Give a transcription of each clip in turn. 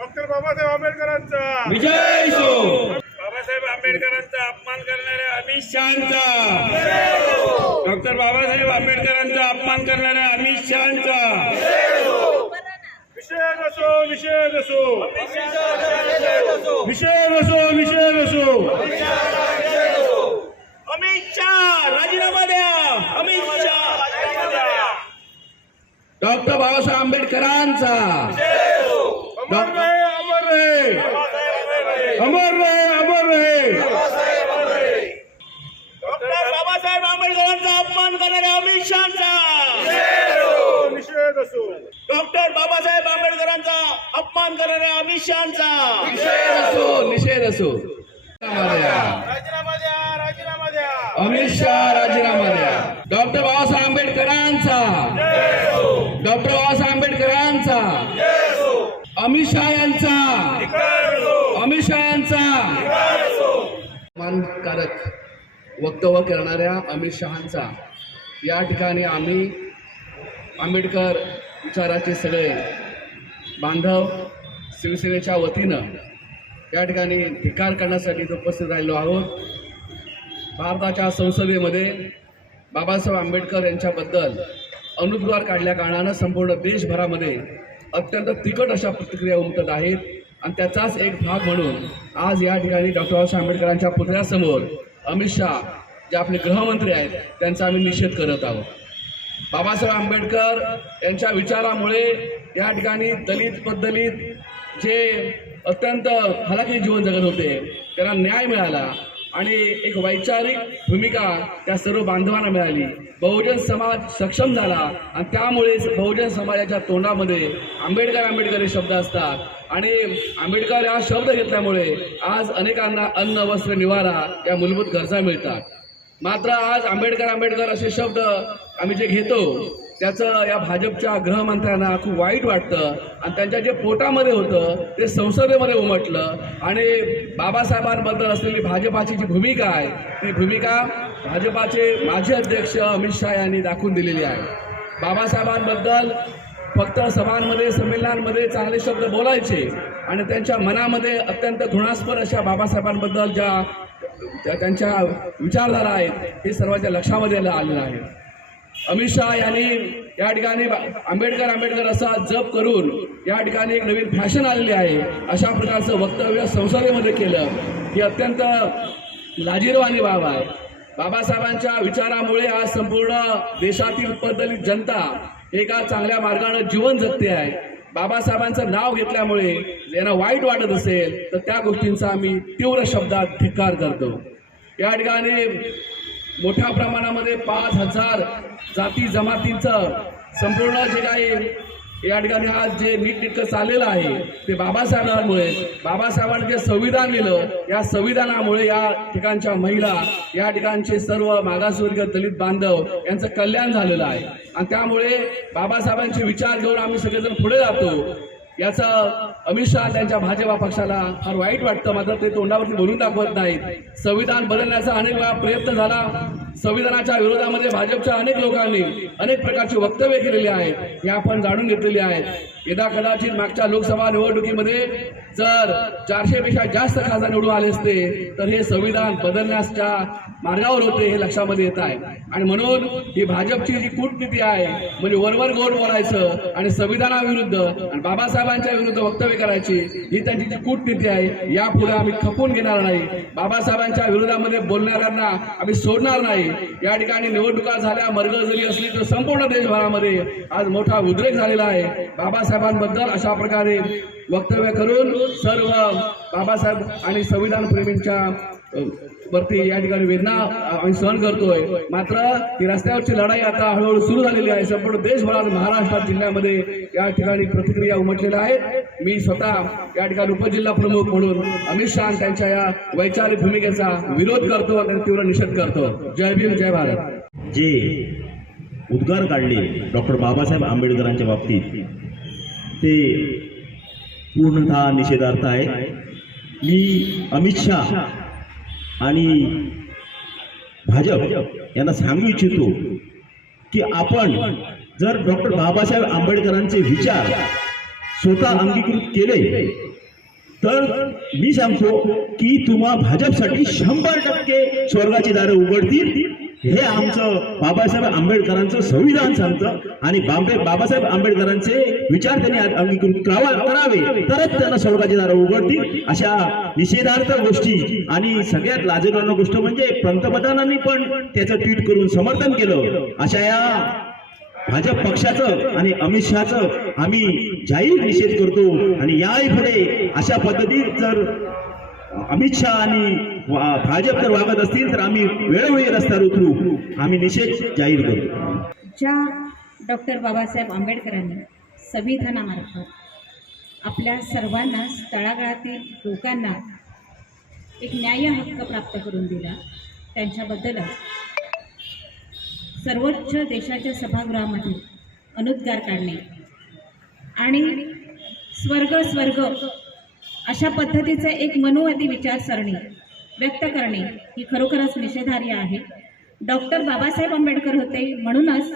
Doctor Babasaheb आंबेडकरांचा. विजय बाबासाहेब आंबेडकरांचा अपमान करणाऱ्या अमित शहाचा. डॉक्टर बाबासाहेब आंबेडकरांचा अपमान करणाऱ्या अमित शहाचा. विषय नसो विषय नसो विषय नसो विषय नसो अमित शहा राजीनामा द्या. अमित शहा डॉक्टर बाबासाहेब आंबेडकरांचा. रहे। अमर रहे अमर रहे। अमर रहे डॉक्टर बाबासाहेब आंबेडकरांचा अपमान करणाऱ्या अमित शहाचा. डॉक्टर बाबासाहेब आंबेडकरांचा अपमान करणाऱ्या अमित शहाचा. निषेध असो निषेध असो. राजीनामा द्या. राजीनामा द्या. राजीनामा द्या अमित शहा राजीनामा द्या. डॉक्टर बाबासाहेब आंबेडकरांचा. डॉक्टर बाबासाहेब आंबेडकरांचा. अमित शहा यांचा अमित शहा यांचा मानकारक वक्तव्य करणाऱ्या अमित शहांचा. या ठिकाणी आम्ही आंबेडकर विचाराचे सगळे बांधव शिवसेनेच्या वतीनं या ठिकाणी धिकार करण्यासाठी उपस्थित राहिलो आहोत. भारताच्या संसदेमध्ये बाबासाहेब आंबेडकर यांच्याबद्दल अनुद्वार काढल्या कारणानं संपूर्ण देशभरामध्ये अत्यंत तिखट अशा प्रतिक्रिया उमटत आहेत. आणि त्याचाच एक भाग म्हणून आज या ठिकाणी डॉक्टर बाबासाहेब आंबेडकरांच्या पुतळ्यासमोर अमित शहा जे आपले गृहमंत्री आहेत त्यांचा आम्ही निषेध करत आहोत. बाबासाहेब आंबेडकर यांच्या विचारामुळे या ठिकाणी दलित पद्दलित जे अत्यंत हलाखी जीवन जगत होते त्यांना न्याय मिळाला. आणि एक वैचारिक भूमिका त्या सर्व बांधवांना मिळाली. बहुजन समाज सक्षम झाला आणि त्यामुळे बहुजन समाजाच्या तोंडामध्ये आंबेडकर आंबेडकर हे शब्द असतात. आणि आंबेडकर हा शब्द घेतल्यामुळे आज अनेकांना अन्न वस्त्र निवारा या मूलभूत गरजा मिळतात. मात्र आज आंबेडकर आंबेडकर असे शब्द आम्ही जे घेतो त्याचं या भाजपच्या गृहमंत्र्यांना खूप वाईट वाटतं. आणि त्यांच्या जे पोटामध्ये होतं ते संसदेमध्ये उमटलं. आणि बाबासाहेबांबद्दल असलेली भाजपाची जी भूमिका आहे ती भूमिका भाजपाचे माजी अध्यक्ष अमित शहा यांनी दाखवून दिलेली आहे. बाबासाहेबांबद्दल फक्त सभांमध्ये संमेलनांमध्ये चांगले शब्द बोलायचे आणि त्यांच्या मनामध्ये अत्यंत घृणास्पद अशा बाबासाहेबांबद्दल ज्या त्या त्यांच्या विचारधारा आहेत हे सर्वांच्या लक्षामध्ये आलेलं आहे. अमित शहा यांनी या ठिकाणी बा- आंबेडकर आंबेडकर असा जप करून या ठिकाणी एक नवीन फॅशन आलेली आहे. अशा प्रकारचं वक्तव्य संसदेमध्ये केलं. ही अत्यंत लाजीरवाणी बाब आहे. बाबासाहेबांच्या विचारामुळे आज संपूर्ण देशातील पद्धतीत जनता एका चांगल्या मार्गानं जीवन जगते आहे. बाबासाहेबांचं नाव घेतल्यामुळे यांना वाईट वाटत असेल तर त्या गोष्टींचा आम्ही तीव्र शब्दात धिक्कार करतो. या ठिकाणी मोठ्या प्रमाणामध्ये पाच हजार जाती जमातींचं संपूर्ण जे काही या ठिकाणी आज जे नीटनेटकं चाललेलं आहे ते बाबासाहेबांमुळे बाबासाहेबांनी जे संविधान लिहिलं या संविधानामुळे या ठिकाणच्या महिला या ठिकाणचे सर्व मागासवर्ग दलित बांधव यांचं कल्याण झालेलं आहे. आणि त्यामुळे बाबासाहेबांचे विचार घेऊन आम्ही सगळेजण पुढे जातो. याचं अमित शहा त्यांच्या भाजपा पक्षाला फार वाईट वाटतं. मात्र ते तोंडावरती बोलून दाखवत नाहीत. संविधान बदलण्याचा अनेक वेळा प्रयत्न झाला. संविधानाच्या विरोधामध्ये भाजपच्या अनेक लोकांनी अनेक प्रकारची वक्तव्य केलेली आहेत. हे आपण जाणून घेतलेली आहेत. यदा कदाचित मागच्या लोकसभा निवडणुकीमध्ये जर चारशे पेक्षा जास्त खासदार निवडून आले असते तर हे संविधान बदलण्याच्या मार्गावर होते हे लक्षामध्ये येत आहे. आणि म्हणून ही भाजपची जी कूटनीती आहे म्हणजे वरवर गोड बोलायचं आणि संविधानाविरुद्ध आणि बाबासाहेबांच्या विरुद्ध वक्तव्य करायची ही त्यांची जी कूटनीती आहे यापुढे आम्ही खपून घेणार नाही. बाबासाहेबांच्या विरोधामध्ये बोलणाऱ्यांना आम्ही सोडणार नाही. या ठिकाणी निवडणुका झाल्या मर्ग जरी असली तर संपूर्ण देशभरामध्ये आज मोठा उद्रेक झालेला आहे. बाबासाहेबांबद्दल अशा प्रकारे वक्तव्य करून सर्व बाबासाहेब आणि संविधान प्रेमींच्या वरती या ठिकाणी वेदना आम्ही सहन करतोय. मात्र ही रस्त्यावरची लढाई आता हळूहळू सुरू झालेली आहे. संपूर्ण देशभरात महाराष्ट्रात जिल्ह्यामध्ये या ठिकाणी प्रतिक्रिया उमटलेल्या आहेत. मी स्वतः या ठिकाणी उपजिल्हा प्रमुख म्हणून अमित शहा त्यांच्या या वैचारिक भूमिकेचा विरोध करतो आणि तीव्र निषेध करतो. जय भीम जय भारत. जे उद्गार काढले डॉक्टर बाबासाहेब आंबेडकरांच्या बाबतीत ते पूर्णतः निषेधार्थ आहे. मी अमित शहा आणि भाजप यांना सांगू इच्छितो की आपण जर डॉक्टर बाबासाहेब आंबेडकरांचे विचार स्वतः अंगीकृत केले तर मी सांगतो की तुम्हा भाजपसाठी शंभर टक्के स्वर्गाची दारं उघडतील. हे आमचं बाबासाहेब आंबेडकरांचं संविधान सांगतं. आणि बांबे बाबासाहेब आंबेडकरांचे विचार त्यांनी अंगीकृत करावा करावे. तरच त्यांना स्वर्गाची दारं उघडतील. अशा निषेधार्थ गोष्टी आणि सगळ्यात लाजरवाणं गोष्ट म्हणजे पंतप्रधानांनी पण त्याचं ट्विट करून समर्थन केलं. अशा या भाजप पक्षाचं आणि अमित शहाचं आम्ही जाहीर निषेध करतो. आणि याही पुढे अशा पद्धतीत जर अमित शहा आणि भाजप जर वागत असतील तर आम्ही वेळोवेळी रस्त्यावर उतरू आम्ही निषेध जाहीर करू. ज्या डॉक्टर बाबासाहेब आंबेडकरांनी संविधानामार्फत आपल्या सर्वांना तळागाळातील लोकांना एक न्याय हक्क प्राप्त करून दिला त्यांच्याबद्दलच सर्वोच्च देशाच्या सभागृहामध्ये अनुद्गार काढणे आणि स्वर्ग स्वर्ग अशा पद्धतीचं एक मनोवादी विचारसरणी व्यक्त करणे ही खरोखरच निषेधार्य आहे. डॉक्टर बाबासाहेब आंबेडकर होते म्हणूनच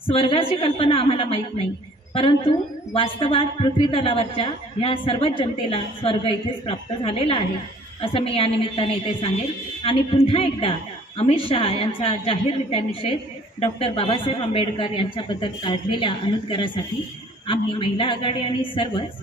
स्वर्गाची कल्पना आम्हाला माहीत नाही परंतु वास्तवात पृथ्वी तलावरच्या ह्या सर्वच जनतेला स्वर्ग इथेच प्राप्त झालेला आहे असं मी या निमित्ताने इथे सांगेन. आणि पुन्हा एकदा अमित शहा यांचा जाहीररित्या निषेध डॉक्टर बाबासाहेब आंबेडकर यांच्याबद्दल काढलेल्या अनुद्गारासाठी आम्ही महिला आघाडी आणि सर्वच